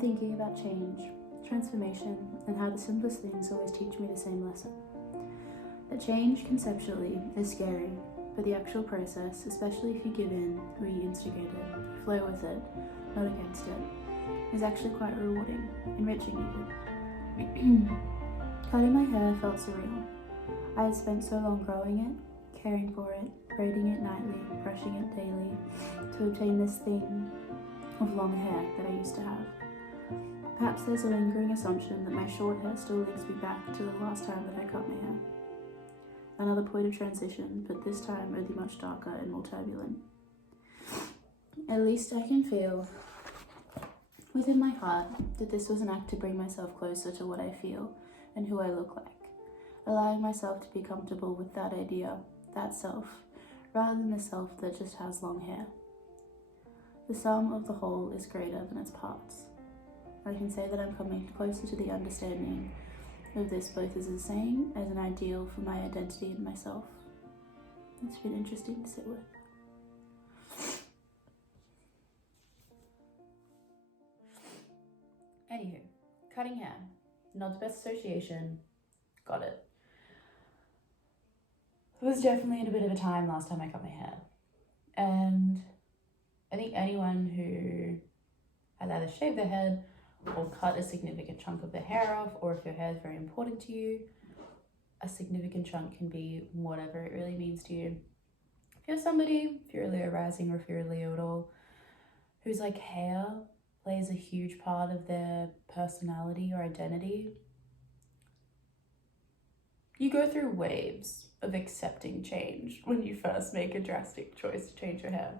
been thinking about change, transformation, and how the simplest things always teach me the same lesson. That change, conceptually, is scary, but the actual process, especially if you give in or you instigate it, flow with it, not against it, is actually quite rewarding, enriching even. Cutting my hair felt surreal. I had spent so long growing it, caring for it, braiding it nightly, brushing it daily, to obtain this thing of long hair that I used to have. Perhaps there's a lingering assumption that my short hair still links me back to the last time that I cut my hair. Another point of transition, but this time only much darker and more turbulent. At least I can feel within my heart that this was an act to bring myself closer to what I feel and who I look like, allowing myself to be comfortable with that idea, that self, rather than the self that just has long hair. The sum of the whole is greater than its parts. I can say that I'm coming closer to the understanding of this both as a saying, as an ideal for my identity and myself. It's been interesting to sit with. Anywho, cutting hair. Not the best association. Got it. It was definitely in a bit of a time last time I cut my hair. And I think anyone who has either shaved their head or cut a significant chunk of their hair off, or if your hair is very important to you, a significant chunk can be whatever it really means to you. If you're somebody, if you're a Leo rising or if you're a Leo at all, whose like hair plays a huge part of their personality or identity, you go through waves of accepting change when you first make a drastic choice to change your hair.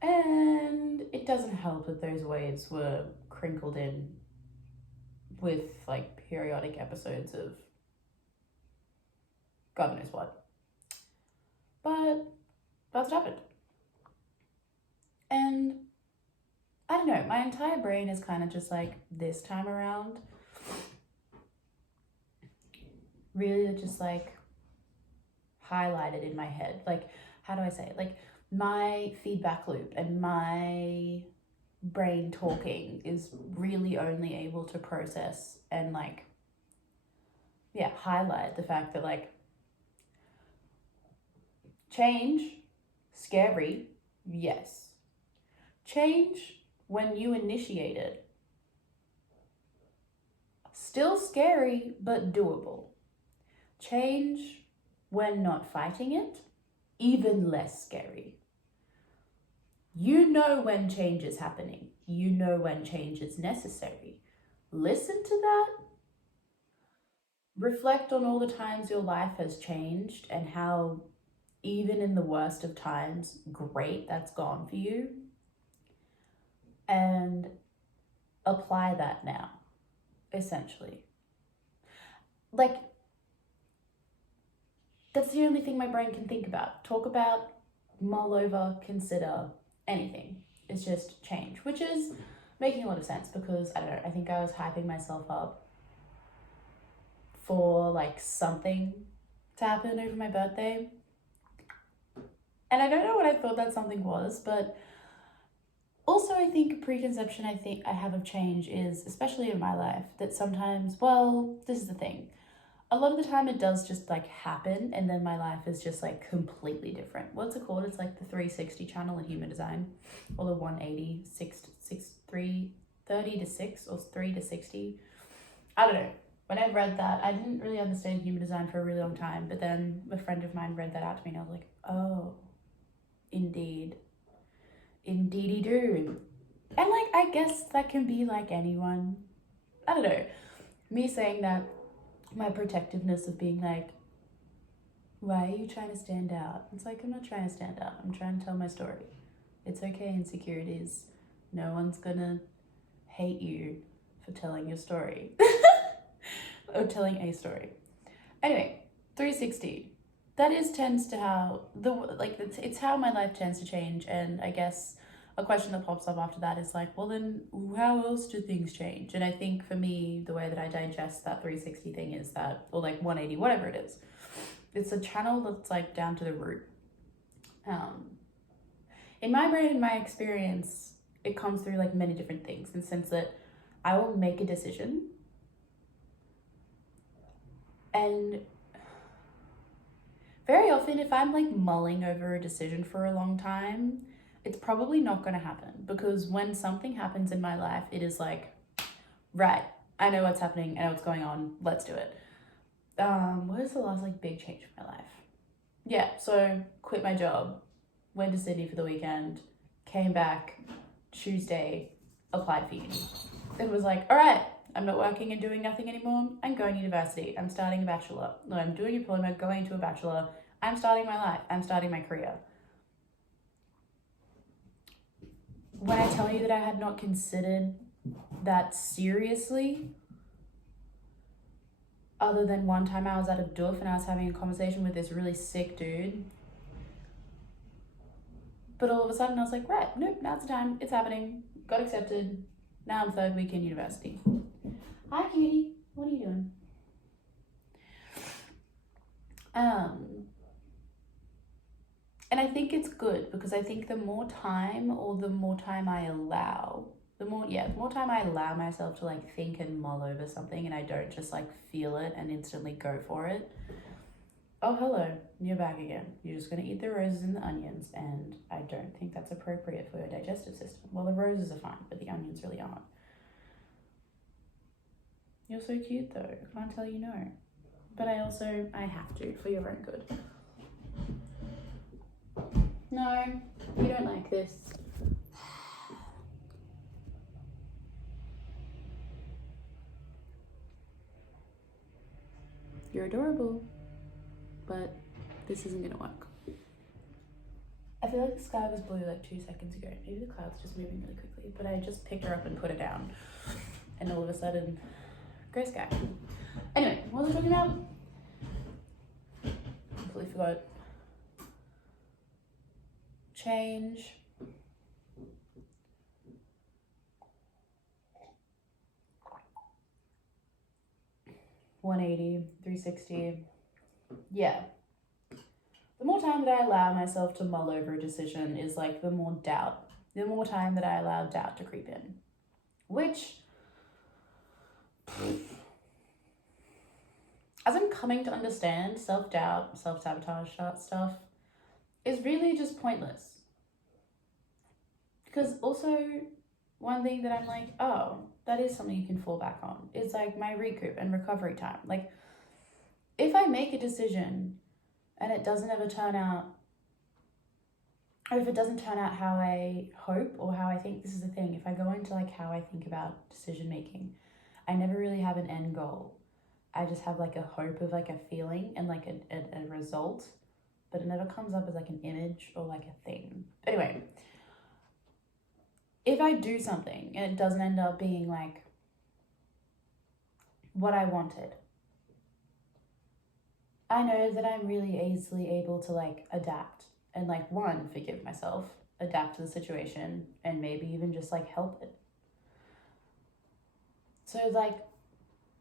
And it doesn't help that those waves were crinkled in with like periodic episodes of God knows what. But that's what happened. And I don't know, my entire brain is kind of just like this time around really just like highlighted in my head. Like, how do I say it? Like, my feedback loop and my brain talking is really only able to process and like, yeah, highlight the fact that like change, scary, yes. Change when you initiate it, still scary, but doable. Change when not fighting it, even less scary. You know when change is happening. You know when change is necessary. Listen to that. Reflect on all the times your life has changed and how, even in the worst of times, great that's gone for you. And apply that now, essentially. Like, that's the only thing my brain can think about. Talk about, mull over, consider, anything. It's just change, which is making a lot of sense because, I don't know, I think I was hyping myself up for like something to happen over my birthday. And I don't know what I thought that something was, but also I think a preconception I have of change is, especially in my life, that sometimes, well, this is the thing. A lot of the time it does just like happen and then my life is just like completely different. What's it called? It's like the 360 channel in human design, or the 180, 30 to 6 or 3 to 60. I don't know. When I read that, I didn't really understand human design for a really long time, but then a friend of mine read that out to me and I was like, oh, indeed. Indeedy do. And like, I guess that can be like anyone. I don't know. Me saying that, my protectiveness of being like, why are you trying to stand out? It's like, I'm not trying to stand out. I'm trying to tell my story. It's okay, insecurities. No one's gonna hate you for telling your story. Or telling a story. Anyway, 360. That tends to how, it's how my life tends to change. And I guess a question that pops up after that is like, well then, how else do things change? And I think for me, the way that I digest that 360 thing is that, or like 180, whatever it is, it's a channel that's like down to the root. In my brain, in my experience, it comes through like many different things, in the sense that I will make a decision and very often if I'm like mulling over a decision for a long time, it's probably not going to happen, because when something happens in my life, it is like, right, I know what's happening, I know what's going on, let's do it. What was the last like big change in my life? Yeah, so quit my job, went to Sydney for the weekend, came back Tuesday, applied for uni. It was like, all right, I'm not working and doing nothing anymore. I'm going to university. I'm starting a bachelor. No, I'm doing a diploma, going to a bachelor. I'm starting my life. I'm starting my career. When I tell you that I had not considered that seriously, other than one time I was at a doof and I was having a conversation with this really sick dude. But all of a sudden I was like, right, nope, now's the time. It's happening. Got accepted. Now I'm third week in university. Hi, cutie. What are you doing? And I think it's good, because I think the more time I allow, the more time I allow myself to like think and mull over something, and I don't just like feel it and instantly go for it. Oh, hello, you're back again. You're just gonna eat the roses and the onions, and I don't think that's appropriate for your digestive system. Well, the roses are fine, but the onions really aren't. You're so cute though, I can't tell you no. But I have to, for your own good. No, you don't like this. You're adorable, but this isn't gonna work. I feel like the sky was blue like 2 seconds ago. Maybe the cloud's just moving really quickly, but I just picked her up and put her down, and all of a sudden, grey sky. Anyway, what was I talking about? Completely forgot. Change. $180, $360. Yeah. The more time that I allow myself to mull over a decision is like the more time that I allow doubt to creep in. Which, as I'm coming to understand, self-doubt, self-sabotage stuff is really just pointless. Because also, one thing that I'm like, oh, that is something you can fall back on. It's like my recoup and recovery time. Like, if I make a decision and it doesn't ever turn out, or if it doesn't turn out how I hope or how I think, this is the thing, if I go into like how I think about decision making, I never really have an end goal. I just have like a hope of like a feeling and like a result, but it never comes up as like an image or like a thing. Anyway, if I do something and it doesn't end up being like what I wanted, I know that I'm really easily able to like adapt and like, one, forgive myself, adapt to the situation, and maybe even just like help it. So like,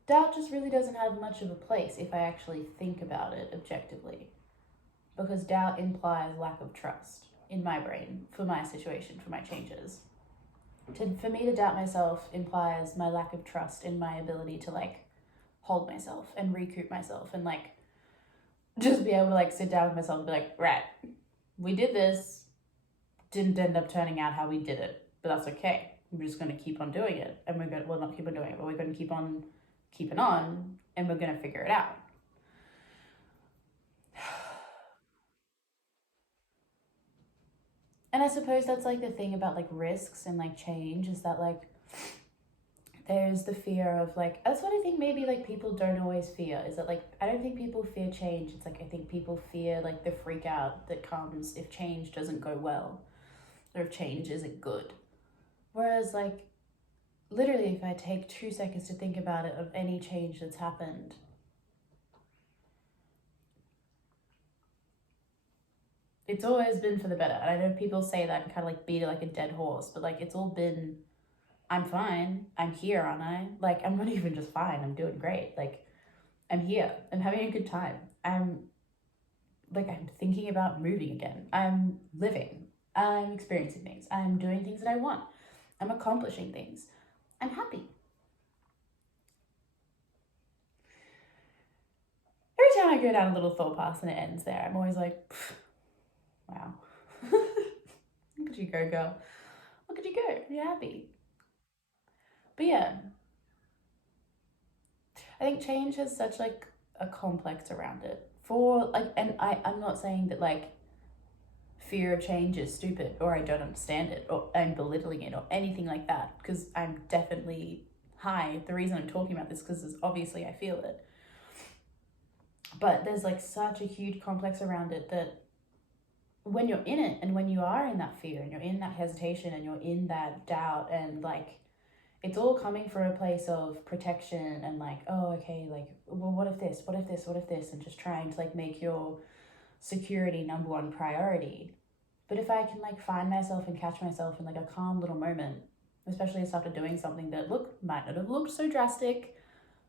doubt just really doesn't have much of a place if I actually think about it objectively, because doubt implies lack of trust in my brain for my situation, for my changes. For me to doubt myself implies my lack of trust in my ability to like hold myself and recoup myself and like just be able to like sit down with myself and be like, right, we did this, didn't end up turning out how we did it, but that's okay. We're just going to keep on doing it, and we're going to, well, not keep on doing it, but we're going to keep on keeping on, and we're going to figure it out. And I suppose that's like the thing about like risks and like change, is that like there's the fear of like, that's what I think maybe like people don't always fear, is that like, I don't think people fear change. It's like, I think people fear like the freak out that comes if change doesn't go well, or if change isn't good. Whereas like, literally if I take 2 seconds to think about it, of any change that's happened, it's always been for the better. And I know people say that and kind of like beat it like a dead horse, but like, it's all been, I'm fine, I'm here, aren't I? Like, I'm not even just fine, I'm doing great. Like, I'm here, I'm having a good time. I'm thinking about moving again. I'm living, I'm experiencing things, I'm doing things that I want. I'm accomplishing things. I'm happy. Every time I go down a little thought path and it ends there, I'm always like, wow. Look at you go, girl. Look at you go. You're happy. But yeah, I think change has such like a complex around it. For like, and I'm not saying that like fear of change is stupid or I don't understand it or I'm belittling it or anything like that, because I'm definitely high. The reason I'm talking about this because obviously I feel it. But there's like such a huge complex around it that when you're in it and when you are in that fear and you're in that hesitation and you're in that doubt and like it's all coming from a place of protection and like, oh, okay, like, well, what if this, and just trying to like make your security number one priority. But if I can like find myself and catch myself in like a calm little moment, especially after doing something that might not have looked so drastic,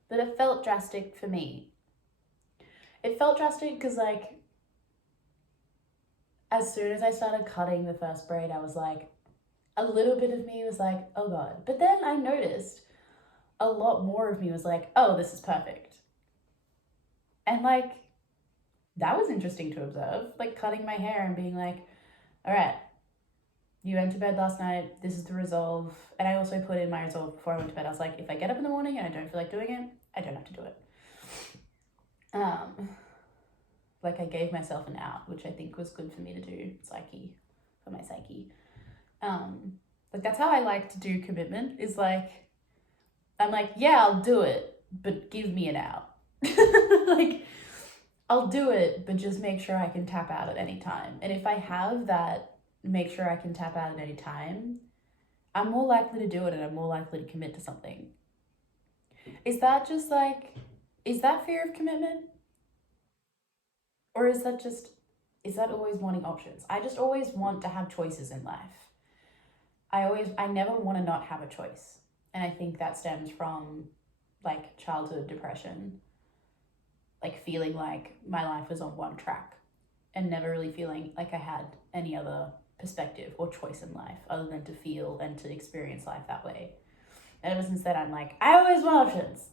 but it felt drastic for me. It felt drastic because like, as soon as I started cutting the first braid, I was like, a little bit of me was like, oh God. But then I noticed a lot more of me was like, oh, this is perfect. And like, that was interesting to observe, like cutting my hair and being like, all right, you went to bed last night, this is the resolve. And I also put in my resolve before I went to bed. I was like, if I get up in the morning and I don't feel like doing it, I don't have to do it. Like I gave myself an out, which I think was good for me to do, for my psyche. Like that's how I like to do commitment, is like, I'm like, yeah, I'll do it, but give me an out. Like, I'll do it, but just make sure I can tap out at any time. And if I have that, make sure I can tap out at any time, I'm more likely to do it and I'm more likely to commit to something. Is that just like, is that fear of commitment? Or is that always wanting options? I just always want to have choices in life. I never want to not have a choice. And I think that stems from like childhood depression, like feeling like my life was on one track and never really feeling like I had any other perspective or choice in life other than to feel and to experience life that way. And ever since then, I'm like, I always want options.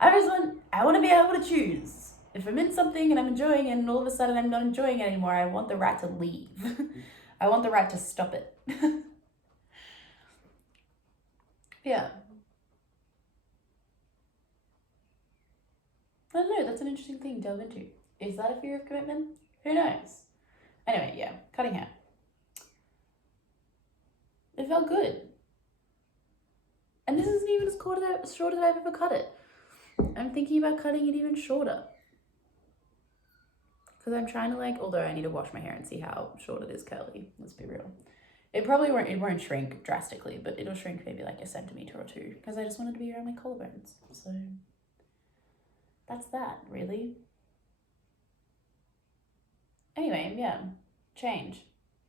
I want to be able to choose. If I'm in something and I'm enjoying it and all of a sudden I'm not enjoying it anymore, I want the right to leave. I want the right to stop it. Yeah. I don't know, that's an interesting thing to delve into. Is that a fear of commitment? Who knows? Anyway, yeah, cutting hair. It felt good. And this isn't even as short as I've ever cut it. I'm thinking about cutting it even shorter. Because I'm trying to like, although I need to wash my hair and see how short it is curly. Let's be real. It won't shrink drastically, but it'll shrink maybe like a centimeter or two because I just want it to be around my collarbones. So that's that, really. Anyway, yeah, change.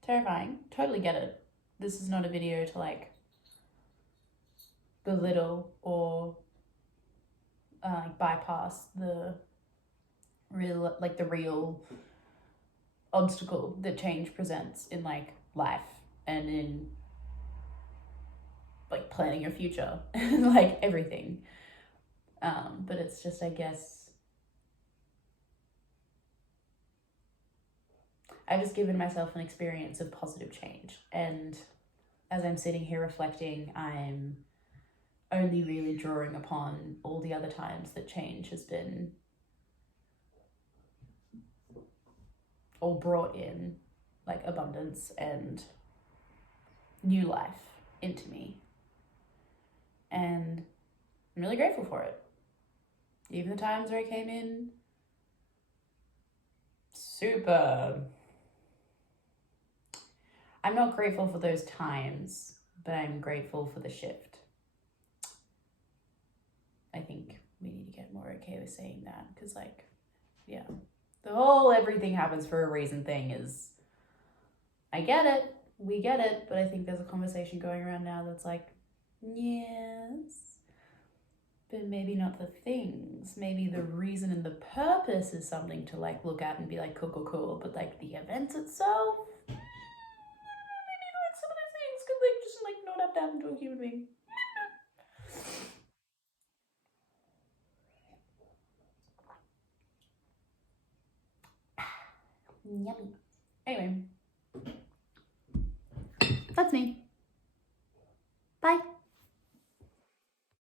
Terrifying. Totally get it. This is not a video to like belittle or bypass the real obstacle that change presents in like life and in like planning your future and like everything. But it's just, I guess, I've just given myself an experience of positive change. And as I'm sitting here reflecting, I'm only really drawing upon all the other times that change has been or brought in like abundance and new life into me. And I'm really grateful for it. Even the times where I came in super... I'm not grateful for those times, but I'm grateful for the shift. I think we need to get more okay with saying that, because like, yeah, the whole everything happens for a reason thing is, I get it, we get it, but I think there's a conversation going around now that's like, yes, but maybe not the things. Maybe the reason and the purpose is something to like look at and be like, cool, but like the event itself, maybe like some of those things could like just like not have to happen to a human being. Yummy. Anyway. That's me.